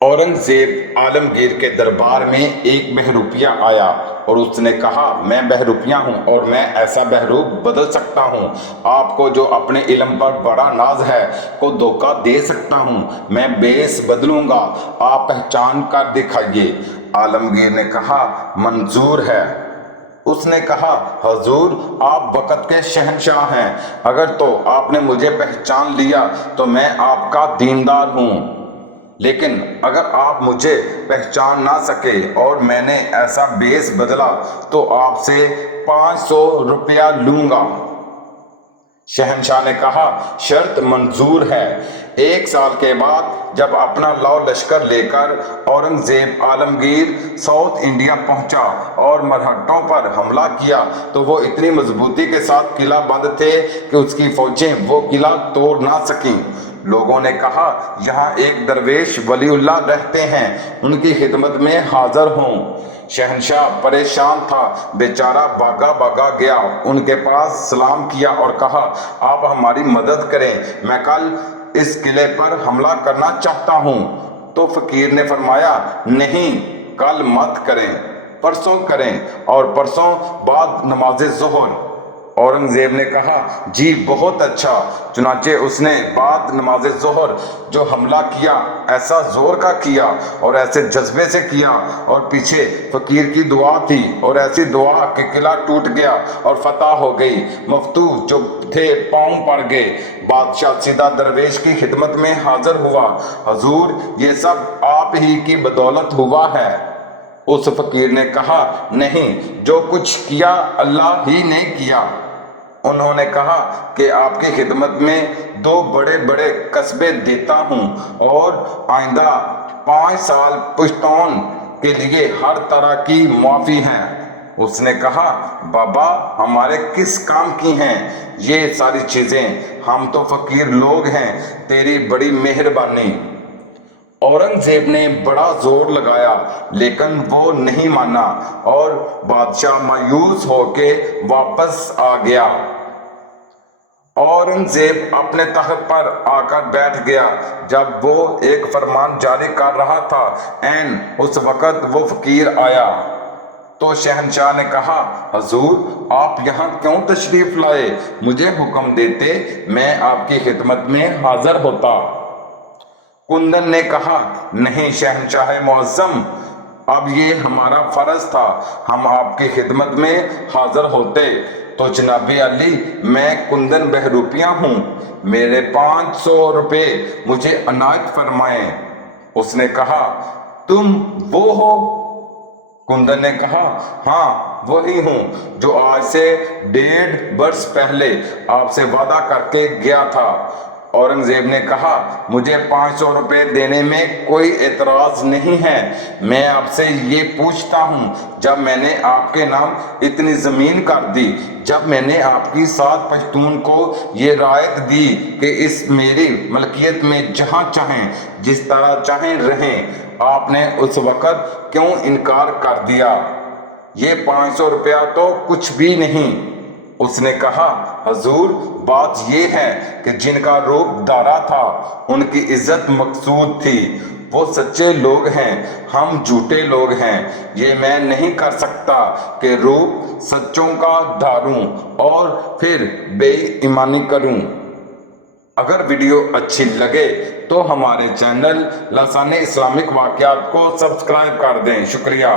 औरंगजेब आलमगीर के दरबार में एक बहरूपिया आया और उसने कहा, मैं बहरूपिया हूँ और मैं ऐसा बहरूप बदल सकता हूँ। आपको जो अपने इल्म पर बड़ा नाज है को धोखा दे सकता हूँ। मैं बेस बदलूंगा, आप पहचान कर दिखाइए। आलमगीर ने कहा, मंजूर है। उसने कहा, हजूर आप वक़्त के शहंशाह हैं, अगर तो आपने मुझे पहचान लिया तो मैं आपका दीनदार हूँ, लेकिन अगर आप मुझे पहचान ना सके और मैंने ऐसा बेस बदला तो आपसे 500 रुपया लूंगा। शहंशाह ने कहा, शर्त मंजूर है। 1 साल के बाद जब अपना लाव लश्कर लेकर औरंगजेब आलमगीर साउथ इंडिया पहुंचा और मरहट्टों पर हमला किया तो वो इतनी मजबूती के साथ किला बंद थे कि उसकी फौजें वो किला तोड़ ना सकीं। लोगों ने कहा, यहाँ एक दरवेश वलीउल्लाह रहते हैं, उनकी खिदमत में हाजिर हों। शहंशाह परेशान था, बेचारा भागा भागा गया, उनके पास सलाम किया और कहा, आप हमारी मदद करें, मैं कल इस किले पर हमला करना चाहता हूँ। तो फकीर ने फरमाया, नहीं, कल मत करें, परसों करें और परसों बाद नमाज ज़ोहर। औरंगजेब ने कहा, जी बहुत अच्छा। चुनाचे उसने बाद नमाज ज़ोहर जो हमला किया ऐसा जोर का किया और ऐसे जज्बे से किया और पीछे फकीर की दुआ थी और ऐसी दुआ कि किला टूट गया और फतह हो गई। मफ्तू जो थे पांव पड़ गए। बादशाह सीधा दरवेश की खिदमत में हाजिर हुआ, हजूर ये सब आप ही की बदौलत हुआ है। उस फकीर ने कहा, नहीं, जो कुछ किया अल्लाह ही ने किया। उन्होंने कहा कि आपकी खिदमत में 2 बड़े बड़े कस्बे देता हूँ और आइंदा 5 साल पुश्तौन के लिए हर तरह की मुआफ़ी है। उसने कहा, बाबा हमारे किस काम की हैं ये सारी चीज़ें, हम तो फकीर लोग हैं, तेरी बड़ी मेहरबानी। औरंगजेब ने बड़ा जोर लगाया लेकिन वो नहीं माना और बादशाह मायूस होके वापस आ गया। औरंगजेब अपने तख्त पर आकर बैठ गया। जब वो एक फरमान जारी कर रहा था, ऐन उस वक़्त वो फकीर आया। तो शहंशाह ने कहा, हजूर आप यहाँ क्यों तशरीफ लाए? मुझे हुक्म देते, मैं आपकी खिदमत में हाजिर होता। कुंदन ने कहा, नहीं शहंशाह मुअज्जम, अब ये हमारा फर्ज था, हम आपकी खिदमत में हाजिर होते। तो जनाबे अली, मैं कुंदन बहरूपिया हूँ, मेरे 500 रुपये मुझे अनायत फरमाएं। उसने कहा, तुम वो हो? कुंदन ने कहा, हाँ वही हूँ जो आज से 1.5 वर्ष पहले आपसे वादा करके गया था। औरंगजेब ने कहा, मुझे 500 रुपये देने में कोई एतराज़ नहीं है। मैं आपसे ये पूछता हूँ, जब मैंने आपके नाम इतनी ज़मीन कर दी, जब मैंने आपकी 7 पश्तून को ये रायत दी कि इस मेरी मलकियत में जहाँ चाहें जिस तरह चाहें रहें, आपने उस वक़्त क्यों इनकार कर दिया? ये 500 रुपया तो कुछ भी नहीं। उसने कहा, हजूर बात यह है कि जिनका रूप दारा था उनकी इज्जत मकसूद थी, वो सच्चे लोग हैं, हम झूठे लोग हैं। ये मैं नहीं कर सकता कि रूप सच्चों का धारूं और फिर बेईमानी करूं। अगर वीडियो अच्छी लगे तो हमारे चैनल लसाने इस्लामिक वाक़यात को सब्सक्राइब कर दें। शुक्रिया।